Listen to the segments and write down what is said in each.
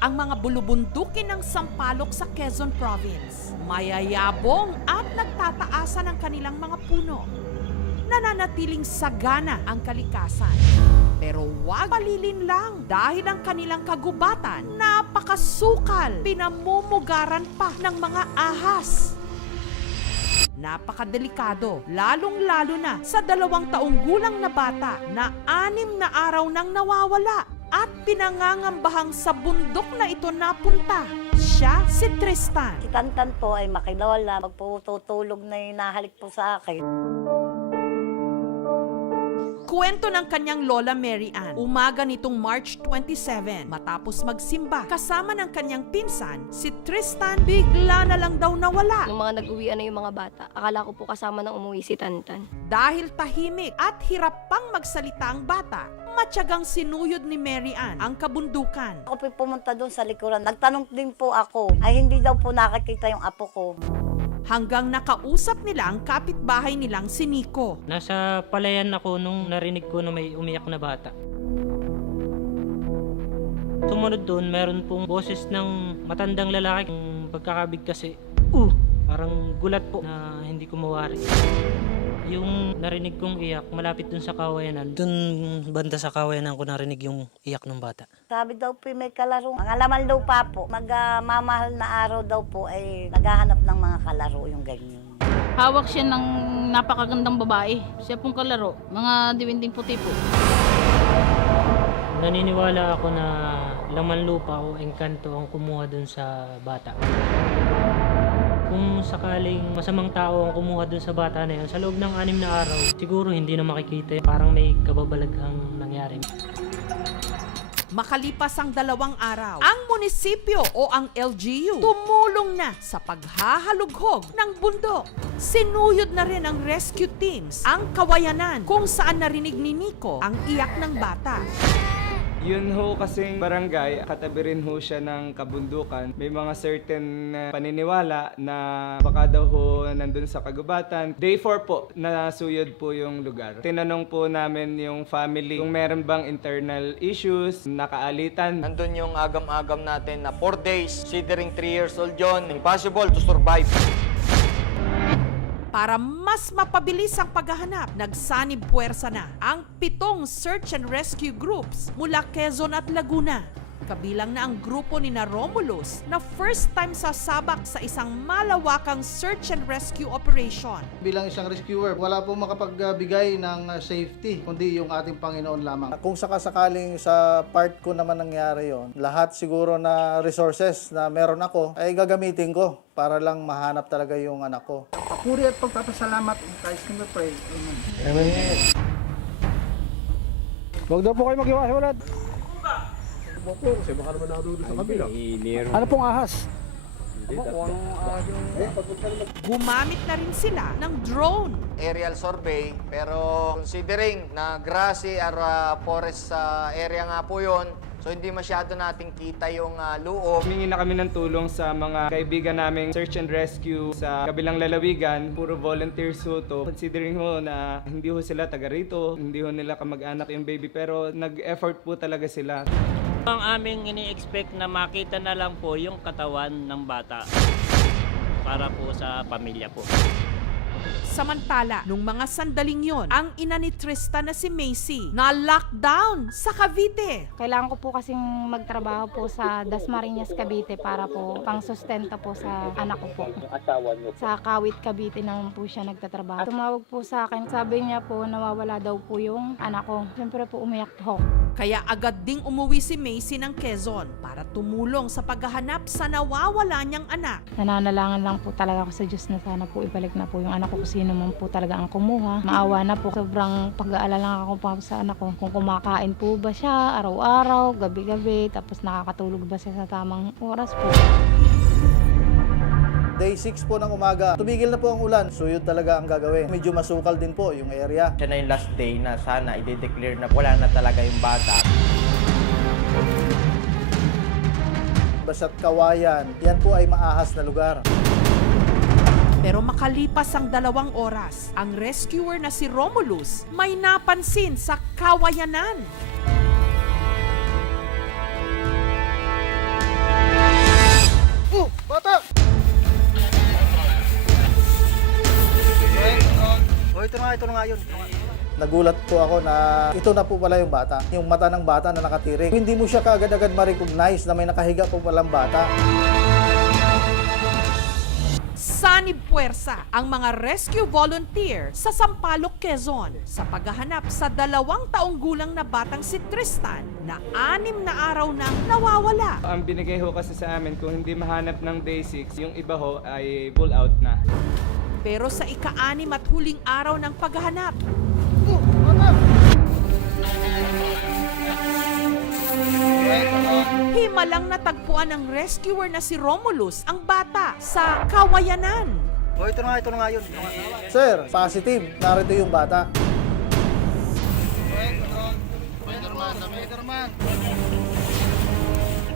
ang mga bulubundukin ng Sampaloc sa Quezon Province. Mayayabong at nagtataasan ang kanilang mga puno. Nananatiling sagana ang kalikasan. Pero huwag malilinlang dahil ang kanilang kagubatan napakasukal, pinamumugaran pa ng mga ahas. Napakadelikado, lalong-lalo na sa 2 taong gulang na bata na 6 na araw nang nawawala at pinangangambahang sa bundok na ito napunta. Siya si Tristan. Si Tantan po ay makilala, magpututulog na hinahalik po sa akin. Kwento ng kanyang lola Mary Ann, umaga nitong March 27, matapos magsimba, kasama ng kanyang pinsan, si Tristan bigla na lang daw nawala. Nung mga nag-uwian na yung mga bata, akala ko po kasama ng umuwi si Tantan. Dahil tahimik at hirap pang magsalita ang bata, matyagang sinuyod ni Mary Ann ang kabundukan. Ako po pumunta doon sa likuran. Nagtanong din po ako, ay hindi daw po nakakita yung apo ko. Hanggang nakausap nila ang kapitbahay nilang si Nico. Nasa palayan ako nung narinig ko na may umiyak na bata. Sumunod doon, meron pong boses ng matandang lalaki. Yung pagkakabig kasi, parang gulat po na hindi ko mawari. Yung narinig kong iyak, malapit dun sa kawayanan. Dun banda sa kawayanan ko narinig yung iyak ng bata. Sabi daw po may kalaro. Mga laman lupa po. Magmamahal na araw daw po ay naghahanap ng mga kalaro yung ganyan. Hawak siya ng napakagandang babae. Siya pong kalaro. Mga diwinding puti po. Naniniwala ako na laman lupa o engkanto ang kumuha dun sa bata. Kung sakaling masamang tao ang kumuha dun sa bata na yun, sa loob ng 6 na araw, siguro hindi na makikita. Parang may kababalaghang nangyari. Makalipas ang 2 araw, ang munisipyo o ang LGU tumulong na sa paghahalughog ng bundok. Sinuyod na rin ang rescue teams ang kawayanan kung saan narinig ni Nico ang iyak ng bata. Yun ho kasing barangay, katabi rin ho siya ng kabundukan. May mga certain paniniwala na baka daw ho nandun sa kagubatan. Day 4 po, nasuyod po yung lugar. Tinanong po namin yung family kung meron bang internal issues, nakaalitan. Nandun yung agam-agam natin na 4 days, considering 3 years old yun, impossible to survive. Para mas mapabilis ang paghahanap, nagsanib puwersa na ang 7 search and rescue groups mula Quezon at Laguna. Kabilang na ang grupo ni Romulus na first time sasabak sa isang malawakang search and rescue operation. Bilang isang rescuer, wala po makapagbigay ng safety, kundi yung ating Panginoon lamang. Kung sakasakaling sa part ko naman nangyari yon, lahat siguro na resources na meron ako ay gagamitin ko para lang mahanap talaga yung anak ko. Papuri at pagpapasalamat in Christ name we pray. Amen. Amen. Huwag daw po kayo mag-iwahiwalad. Kasi baka naman naroon sa kabila. Ano pong ahas? Gumamit na rin sila ng drone. Aerial survey, pero considering na grassy or forest area nga po yun, so hindi masyado nating kita yung loob. Humingi na kami ng tulong sa mga kaibigan naming search and rescue sa kabilang lalawigan. Puro volunteers ho to. Considering ho na hindi ho sila taga rito, hindi ho nila kamag-anak yung baby, pero nag-effort po talaga sila. Ang aming ini-expect na makita na lang po yung katawan ng bata para po sa pamilya po. Samantala, nung mga sandaling yon, ang ina ni Tristan na si Macy na lockdown sa Cavite. Kailangan ko po kasing magtrabaho po sa Dasmariñas, Cavite para po pang-sustento po sa anak ko po. Asawa niyo po? Sa Kawit, Cavite naman po siya nagtatrabaho. Tumawag po sa akin, sabi niya po nawawala daw po yung anak ko. Siyempre po umiyak po. Kaya agad ding umuwi si Macy ng Quezon para tumulong sa paghahanap sa nawawala niyang anak. Nananalangan lang po talaga ako sa Diyos na sana po ibalik na po yung anak ko kung sino man po talaga ang kumuha. Maawa na po. Sobrang pag-aalala ako pa sa anak ko. Kung kumakain po ba siya araw-araw, gabi-gabi, tapos nakakatulog ba siya sa tamang oras po. Day 6 po ng umaga, tumigil na po ang ulan. Suyod talaga ang gagawin. Medyo masukal din po yung area. Siya na yung last day na sana i-declare na wala na talaga yung bata. Basta't kawayan, yan po ay maahas na lugar. Pero makalipas ang 2 oras, ang rescuer na si Romulus may napansin sa kawayanan. Bata! Ito na nga yun. Nagulat po ako na ito na po pala yung bata. Yung mata ng bata na nakatirik. Hindi mo siya kaagad-agad ma-recognize na may nakahiga po palang bata. Sanib puwersa ang mga rescue volunteer sa Sampaloc, Quezon sa paghahanap sa 2 taong gulang na batang si Tristan na 6 na araw nang nawawala. Ang binigay ho kasi sa amin, kung hindi mahanap ng day 6, yung iba ho ay pull out na. Pero sa ika-6 at huling araw ng paghahanap, himalang natagpuan ng rescuer na si Romulus ang bata sa Kawayanan. Ito na nga yun. Sir, positive. Narito yung bata.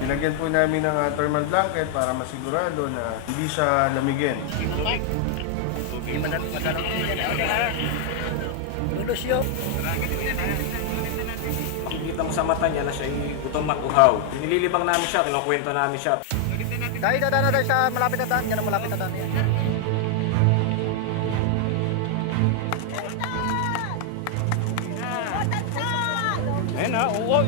Binagyan po namin ng thermal blanket para masigurado na hindi siya lamigin. Nakikita mo sa mata niya na siya gutom at uhaw. Nililibang namin siya, kinukwento namin siya. Dahil dadaan na tayo sa malapit na daan. Yan ang malapit na daan. Ayun ha, oo.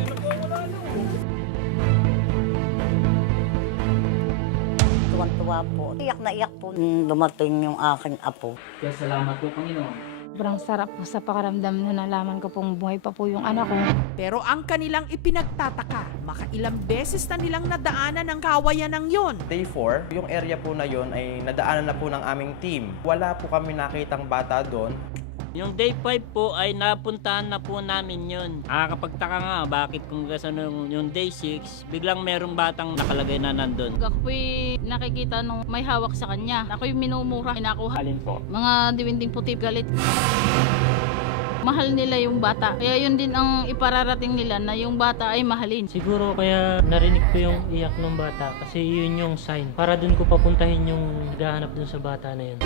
Tuwan-tuwa po. Iyak na iyak po nung dumating yung aking apo. Kaya salamat po, Panginoon. Sobrang sarap po sa pakaramdam na nalaman ko pong buhay pa po yung anak ko. Pero ang kanilang ipinagtataka, makailang beses na nilang nadaanan ang Kawayanan yon. Day 4, yung area po na yon ay nadaanan na po ng aming team. Wala po kami nakitang bata doon. Yung day 5 po ay napuntahan na po namin yun. Nakakapagtaka nga bakit kung kasi yung day 6, biglang merong batang nakalagay na nandun. Ako po'y nakikita nung may hawak sa kanya. Ako'y minumura, inakuha. Alin po? Mga diwinding puti galit. Mahal nila yung bata. Kaya yun din ang ipararating nila na yung bata ay mahalin. Siguro kaya narinig ko yung iyak ng bata kasi yun yung sign. Para dun ko papuntahin yung naghahanap dun sa bata na yun.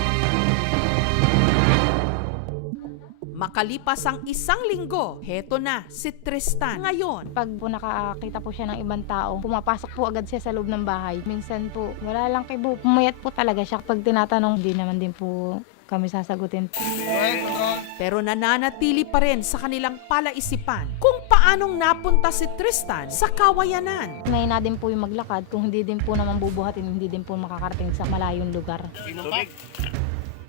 Makalipas ang 1 linggo, heto na si Tristan. Ngayon, Pag po nakakita po siya ng ibang tao, pumapasok po agad siya sa loob ng bahay. Minsan po, wala lang kibo. Pumayat po talaga siya. Pag tinatanong, hindi naman din po kami sasagutin. pero nananatili pa rin sa kanilang palaisipan kung paanong napunta si Tristan sa Kawayanan. Mahina din po yung maglakad. Kung hindi din po naman bubuhatin, hindi din po makakarating sa malayong lugar.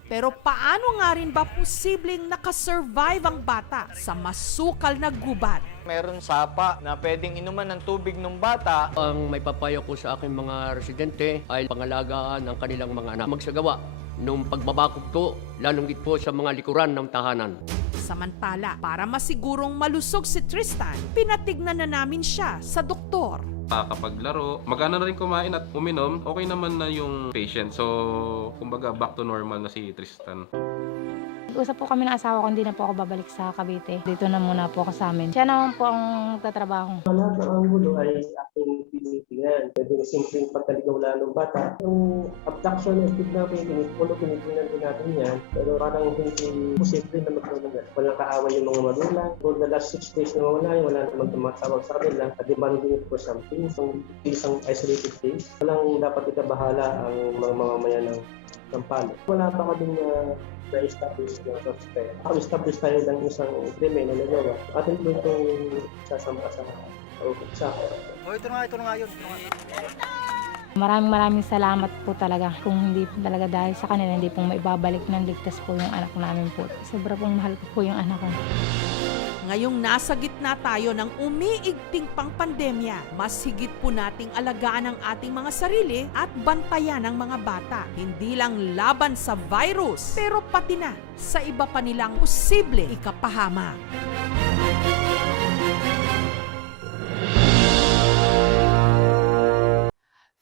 Pero paano nga rin ba posibleng nakasurvive ang bata sa masukal na gubat? Meron sapa na pwedeng inuman ng tubig ng bata. Ang may papayo ko sa aking mga residente ay pangalagaan ng kanilang mga anak. Magsagawa nung pagbabakod ko, lalong po sa mga likuran ng tahanan. Samantala, para masigurong malusog si Tristan, pinatignan na namin siya sa doktor. Kakapaglaro, magana na rin kumain at uminom, okay naman na yung patient. So, kumbaga back to normal na si Tristan. Usap po kami ng asawa ko, hindi na po ako babalik sa Cavite. Dito na muna po ako sa amin. Siya naman po ang tatrabaho. Lahat ng angulo ay ating tinitingnan. Pwede na simpleng pagkaligaw ng bata. Yung abduction and kidnapping, tinitingnan din natin yan. Pero parang hindi posible na magkaroon ng walang kaaway yung mga magulang. For the last 6 days na wala naman tumatawag sa kanila. At demanding for something. So, isang isolated case. Walang dapat ikabahala ang mga mamamayan ng Sampaloc. Wala pa kaming na-establish na suspect. Establish tayo ng isang krimen na nagawa. Atin po itong sasampa sa Ito na nga yun. Maraming salamat po talaga. Kung hindi po talaga dahil sa kanila, hindi pong maibabalik ng ligtas po yung anak namin po. Sobra pong mahal ko po yung anak ko. Ngayong nasa gitna tayo ng umiigting pang pandemya, mas higit po nating alagaan ang ating mga sarili at bantayan ang mga bata. Hindi lang laban sa virus, pero pati na sa iba pa nilang posible ikapahamak.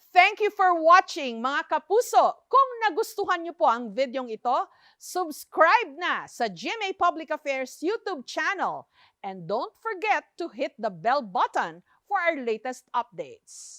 Thank you for watching, mga kapuso. Kung nagustuhan niyo po ang videong ito, subscribe na sa GMA Public Affairs YouTube channel. And don't forget to hit the bell button for our latest updates.